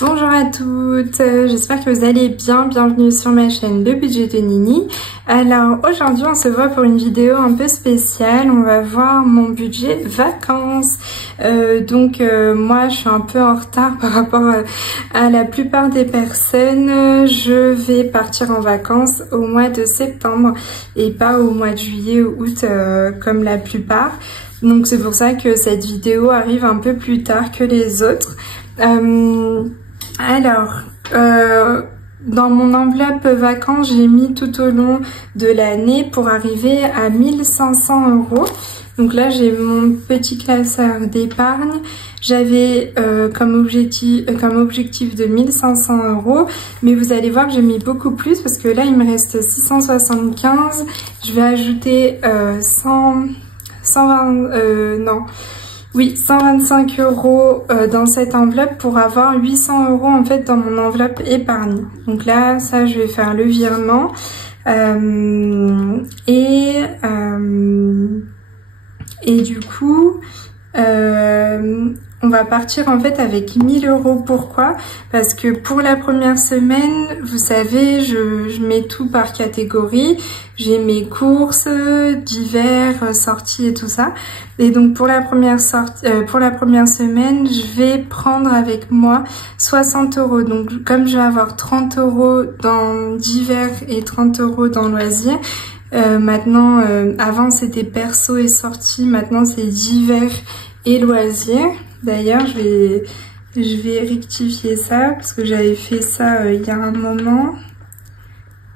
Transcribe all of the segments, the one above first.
Bonjour à toutes, j'espère que vous allez bien, bienvenue sur ma chaîne Le Budget de Nini. Alors aujourd'hui on se voit pour une vidéo un peu spéciale, on va voir mon budget vacances. Moi je suis un peu en retard par rapport à la plupart des personnes. Je vais partir en vacances au mois de septembre et pas au mois de juillet ou août comme la plupart. Donc c'est pour ça que cette vidéo arrive un peu plus tard que les autres. Dans mon enveloppe vacances, j'ai mis tout au long de l'année pour arriver à 1500 €. Donc là, j'ai mon petit classeur d'épargne. J'avais comme objectif de 1500 €, mais vous allez voir que j'ai mis beaucoup plus parce que là, il me reste 675. Je vais ajouter 125 € dans cette enveloppe pour avoir 800 € en fait dans mon enveloppe épargne. Donc là, ça, je vais faire le virement. Et du coup, on va partir en fait avec 1000 €. Pourquoi? Parce que pour la première semaine, vous savez, je mets tout par catégorie. J'ai mes courses d'hiver, sorties et tout ça. Et donc pour la première semaine, je vais prendre avec moi 60 €. Donc comme je vais avoir 30 € dans d'hiver et 30 € dans loisirs, maintenant, avant c'était perso et sortie, maintenant c'est d'hiver et loisirs. D'ailleurs, je vais rectifier ça parce que j'avais fait ça il y a un moment.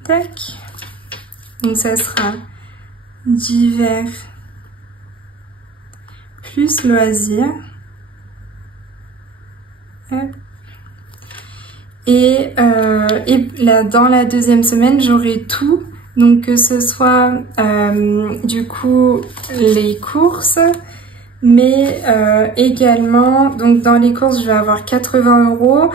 Tac. Donc ça sera d'hiver plus loisirs. Et là, dans la deuxième semaine, j'aurai tout. Donc que ce soit du coup les courses, mais également, donc dans les courses, je vais avoir 80 €.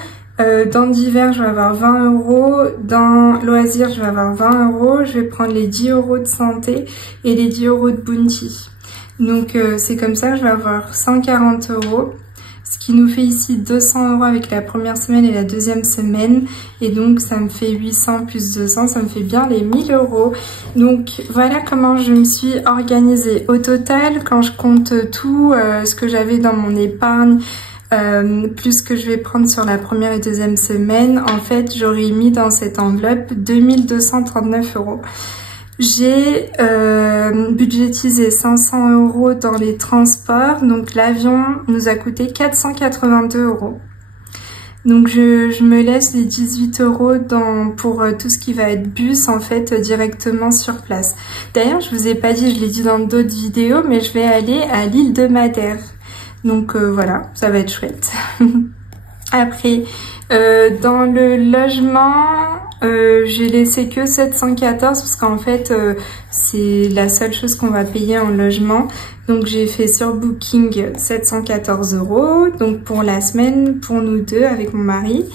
Dans d'hiver, je vais avoir 20 €. Dans loisirs, je vais avoir 20 €. Je vais prendre les 10 € de santé et les 10 € de bounty. Donc c'est comme ça que je vais avoir 140 €. Ce qui nous fait ici 200 € avec la première semaine et la deuxième semaine. Et donc ça me fait 800 plus 200, ça me fait bien les 1000 €. Donc voilà comment je me suis organisée. Au total, quand je compte tout ce que j'avais dans mon épargne, plus ce que je vais prendre sur la première et deuxième semaine, en fait j'aurais mis dans cette enveloppe 2239 €. J'ai budgétisé 500 € dans les transports, donc l'avion nous a coûté 482 €. Donc je me laisse les 18 € pour tout ce qui va être bus en fait directement sur place. D'ailleurs je vous ai pas dit, je l'ai dit dans d'autres vidéos, mais je vais aller à l'île de Madère. Donc voilà, ça va être chouette. Après, dans le logement, j'ai laissé que 714 parce qu'en fait, c'est la seule chose qu'on va payer en logement. Donc j'ai fait sur Booking 714 €, donc pour la semaine, pour nous deux avec mon mari.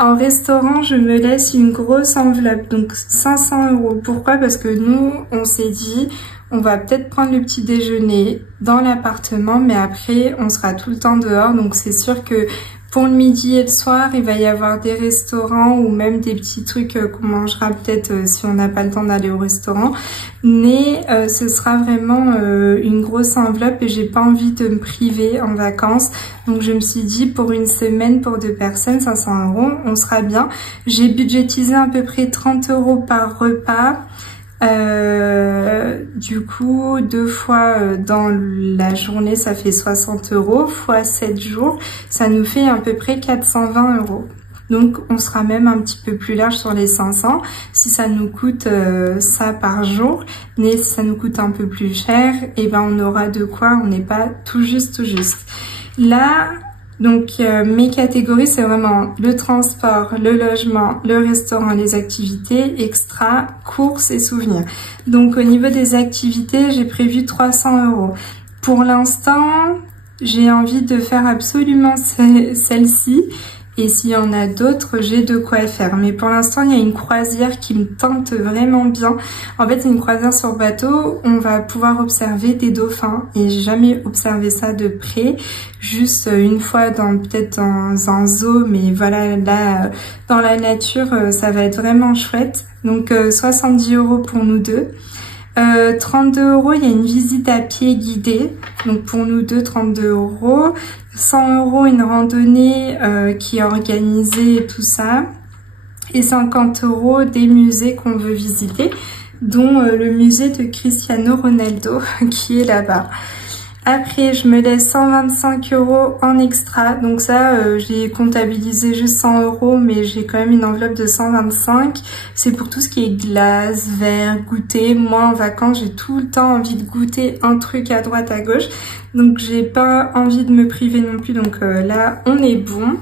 En restaurant, je me laisse une grosse enveloppe, donc 500 €. Pourquoi? Parce que nous, on s'est dit, on va peut-être prendre le petit déjeuner dans l'appartement, mais après, on sera tout le temps dehors. Donc c'est sûr que pour le midi et le soir, il va y avoir des restaurants ou même des petits trucs qu'on mangera peut-être si on n'a pas le temps d'aller au restaurant. Mais ce sera vraiment une grosse enveloppe et j'ai pas envie de me priver en vacances. Donc je me suis dit pour une semaine pour deux personnes, 500 €, on sera bien. J'ai budgétisé à peu près 30 € par repas. Du coup, 2 fois dans la journée, ça fait 60 € fois 7 jours, ça nous fait à peu près 420 €. Donc, on sera même un petit peu plus large sur les 500 si ça nous coûte ça par jour. Mais si ça nous coûte un peu plus cher, et ben on aura de quoi, on n'est pas tout juste. Là, donc mes catégories, c'est vraiment le transport, le logement, le restaurant, les activités, extra, courses et souvenirs. Donc au niveau des activités, j'ai prévu 300 €. Pour l'instant, j'ai envie de faire absolument celle-ci. et s'il y en a d'autres, j'ai de quoi faire. Mais pour l'instant, il y a une croisière qui me tente vraiment bien. En fait, c'est une croisière sur bateau, on va pouvoir observer des dauphins et j'ai jamais observé ça de près, juste une fois peut-être dans un zoo, mais voilà, là dans la nature, ça va être vraiment chouette. Donc 70 € pour nous deux. 32 €, il y a une visite à pied guidée, donc pour nous deux 32 €. 100 € une randonnée qui est organisée et tout ça. Et 50 € des musées qu'on veut visiter, dont le musée de Cristiano Ronaldo qui est là-bas. Après, je me laisse 125 € en extra. Donc ça, j'ai comptabilisé juste 100 €, mais j'ai quand même une enveloppe de 125. C'est pour tout ce qui est glace, verre, goûter. Moi, en vacances, j'ai tout le temps envie de goûter un truc à droite, à gauche. Donc, j'ai pas envie de me priver non plus. Donc là, on est bon.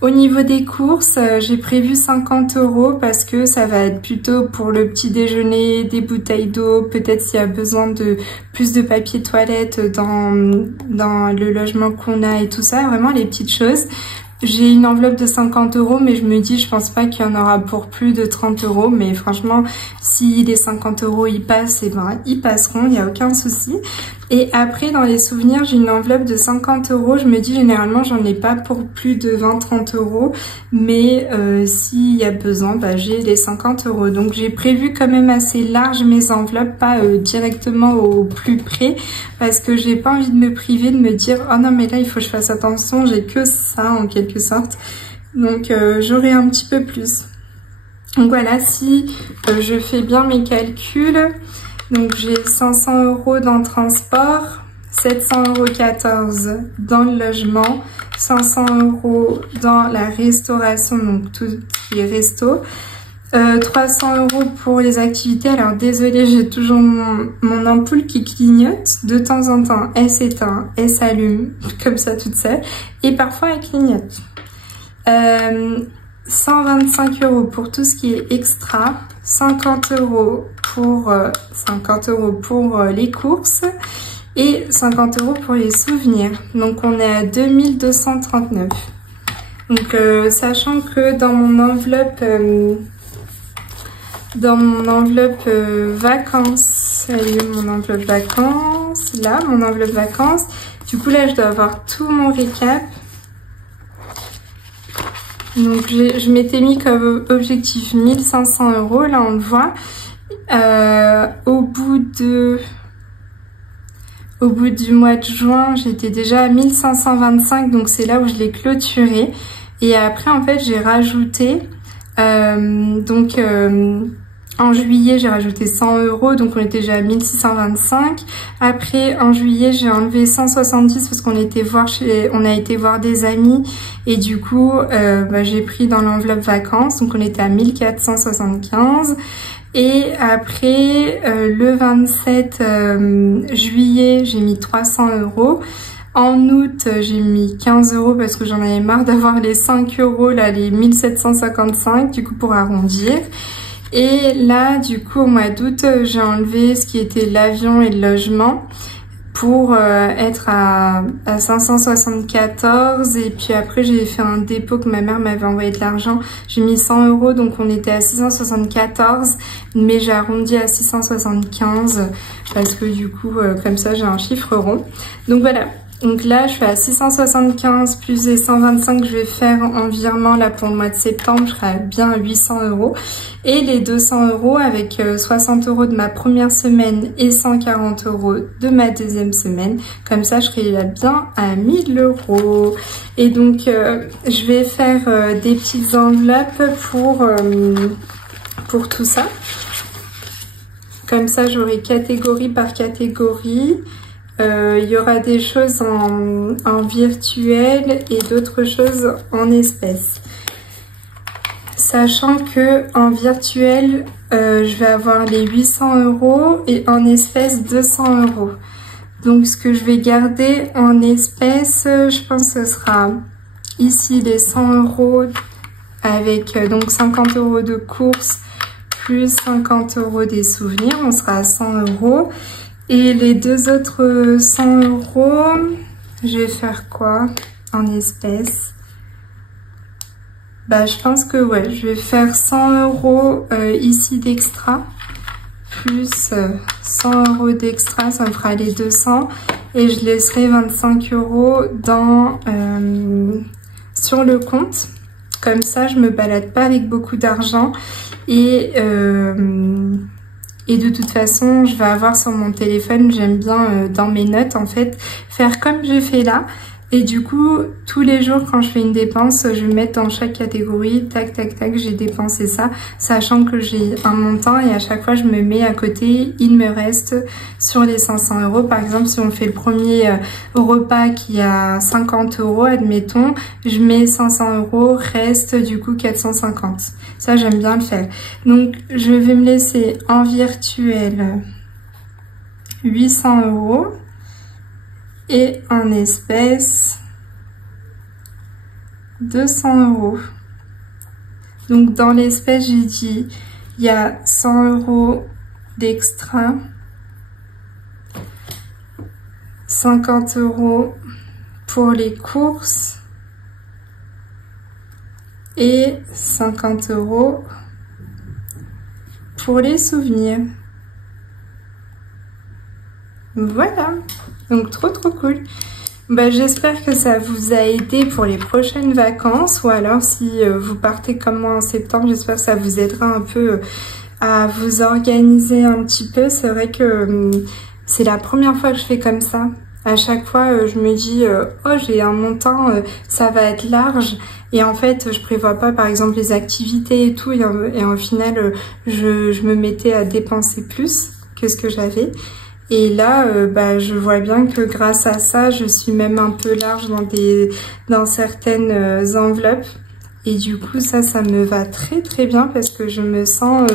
Au niveau des courses, j'ai prévu 50 € parce que ça va être plutôt pour le petit déjeuner, des bouteilles d'eau, peut-être s'il y a besoin de plus de papier toilette dans le logement qu'on a et tout ça, vraiment les petites choses. J'ai une enveloppe de 50 €, mais je me dis, je pense pas qu'il y en aura pour plus de 30 €. Mais franchement, si les 50 € ils passent, et ben ils passeront, il n'y a aucun souci. Et après, dans les souvenirs, j'ai une enveloppe de 50 €. Je me dis, généralement, j'en ai pas pour plus de 20-30 €. Mais s'il y a besoin, bah, j'ai les 50 €. Donc, j'ai prévu quand même assez large mes enveloppes, pas directement au plus près. Parce que j'ai pas envie de me priver, de me dire, oh non, mais là, il faut que je fasse attention, j'ai que ça, en quelque sorte. Donc, j'aurai un petit peu plus. Donc voilà, si je fais bien mes calculs, donc j'ai 500 € dans le transport, 714 € dans le logement, 500 € dans la restauration, donc tout ce qui est resto, 300 € pour les activités. Alors désolée, j'ai toujours mon ampoule qui clignote. De temps en temps, elle s'éteint, elle s'allume, comme ça toute seule, et parfois elle clignote. 125 € pour tout ce qui est extra, 50 € pour les courses et 50 € pour les souvenirs. Donc on est à 2239. Donc sachant que dans mon enveloppe vacances, elle est où mon enveloppe vacances? Là, mon enveloppe vacances. Du coup là je dois avoir tout mon récap. Donc je m'étais mis comme objectif 1500 €, là on le voit. Au bout du mois de juin, j'étais déjà à 1525, donc c'est là où je l'ai clôturé. Et après en fait j'ai rajouté, en juillet, j'ai rajouté 100 €, donc on était déjà à 1625. Après, en juillet, j'ai enlevé 170 parce qu'on a été voir des amis. Et du coup, j'ai pris dans l'enveloppe vacances, donc on était à 1475. Et après, le 27 juillet, j'ai mis 300 €. En août, j'ai mis 15 € parce que j'en avais marre d'avoir les 5 € là, les 1755, du coup pour arrondir. Et là, du coup, au mois d'août, j'ai enlevé ce qui était l'avion et le logement pour être à 574. Et puis après, j'ai fait un dépôt que ma mère m'avait envoyé de l'argent. J'ai mis 100 €, donc on était à 674. Mais j'ai arrondi à 675 parce que du coup, comme ça, j'ai un chiffre rond. Donc voilà. Donc là, je suis à 675 plus les 125 que je vais faire en virement là pour le mois de septembre. Je serai bien à 800 €. Et les 200 € avec 60 € de ma première semaine et 140 € de ma deuxième semaine. Comme ça, je serai bien à 1000 €. Et donc, je vais faire des petites enveloppes pour tout ça. Comme ça, j'aurai catégorie par catégorie. Il y aura des choses en virtuel et d'autres choses en espèces. Sachant que en virtuel, je vais avoir les 800 € et en espèces 200 €. Donc ce que je vais garder en espèces, je pense que ce sera ici les 100 € avec donc 50 € de courses plus 50 € des souvenirs. On sera à 100 €. Et les deux autres 100 €, je vais faire quoi en espèces? Bah, je pense que ouais, je vais faire 100 € ici d'extra, plus 100 € d'extra, ça me fera les 200, et je laisserai 25 € dans sur le compte. Comme ça, je me balade pas avec beaucoup d'argent, et de toute façon, je vais avoir sur mon téléphone, j'aime bien dans mes notes en fait, faire comme je fais là. Et du coup, tous les jours quand je fais une dépense, je vais mettre dans chaque catégorie, tac, tac, tac, j'ai dépensé ça, sachant que j'ai un montant et à chaque fois je me mets à côté, il me reste sur les 500 €. Par exemple, si on fait le premier repas qui a 50 €, admettons, je mets 500 €, reste du coup 450. Ça, j'aime bien le faire. Donc, je vais me laisser en virtuel 800 € et en espèces 200 €. Donc, dans l'espèce, j'ai dit, il y a 100 € d'extra, 50 € pour les courses et 50 € pour les souvenirs. Voilà, donc trop cool. Bah, j'espère que ça vous a aidé pour les prochaines vacances, ou alors si vous partez comme moi en septembre, j'espère que ça vous aidera un peu à vous organiser un petit peu. C'est vrai que c'est la première fois que je fais comme ça. À chaque fois, je me dis oh, j'ai un montant, ça va être large. Et en fait, je prévois pas, par exemple, les activités et tout. Et au final, je me mettais à dépenser plus que ce que j'avais. Et là, bah, je vois bien que grâce à ça, je suis même un peu large dans certaines enveloppes. Et du coup, ça me va très bien parce que je me sens...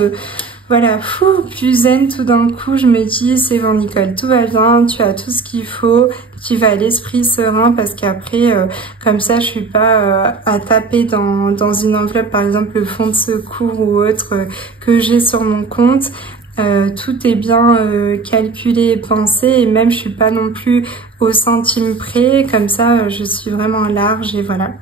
voilà, plus zen tout d'un coup. Je me dis, c'est bon Nicole, tout va bien, tu as tout ce qu'il faut, tu vas à l'esprit serein, parce qu'après, comme ça, je suis pas à taper dans une enveloppe, par exemple le fonds de secours ou autre que j'ai sur mon compte. Tout est bien calculé et pensé, et même je suis pas non plus au centime près, comme ça je suis vraiment large, et voilà.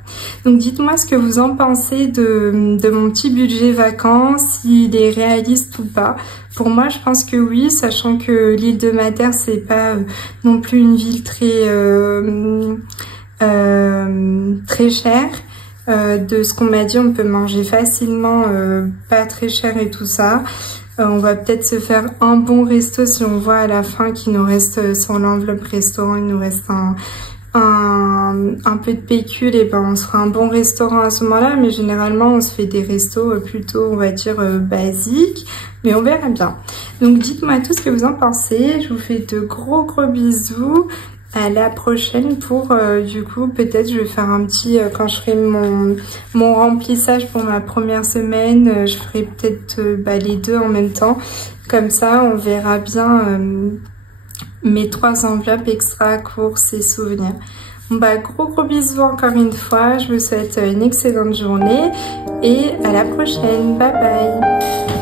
Donc dites-moi ce que vous en pensez de mon petit budget vacances, s'il est réaliste ou pas. Pour moi, je pense que oui, sachant que l'île de Madère, c'est pas non plus une ville très chère. De ce qu'on m'a dit, on peut manger facilement, pas très cher et tout ça. On va peut-être se faire un bon resto si on voit à la fin qu'il nous reste sur l'enveloppe restaurant, il nous reste un peu de pécule, et ben on se fera un bon restaurant à ce moment-là. Mais généralement, on se fait des restos plutôt, on va dire, basiques. Mais on verra bien. Donc dites-moi tout ce que vous en pensez. Je vous fais de gros bisous. À la prochaine pour, du coup, peut-être je vais faire un petit, quand je ferai mon remplissage pour ma première semaine, je ferai peut-être les deux en même temps. Comme ça, on verra bien mes 3 enveloppes extra, courses et souvenirs. Bon, bah, gros bisous encore une fois. Je vous souhaite une excellente journée et à la prochaine. Bye bye.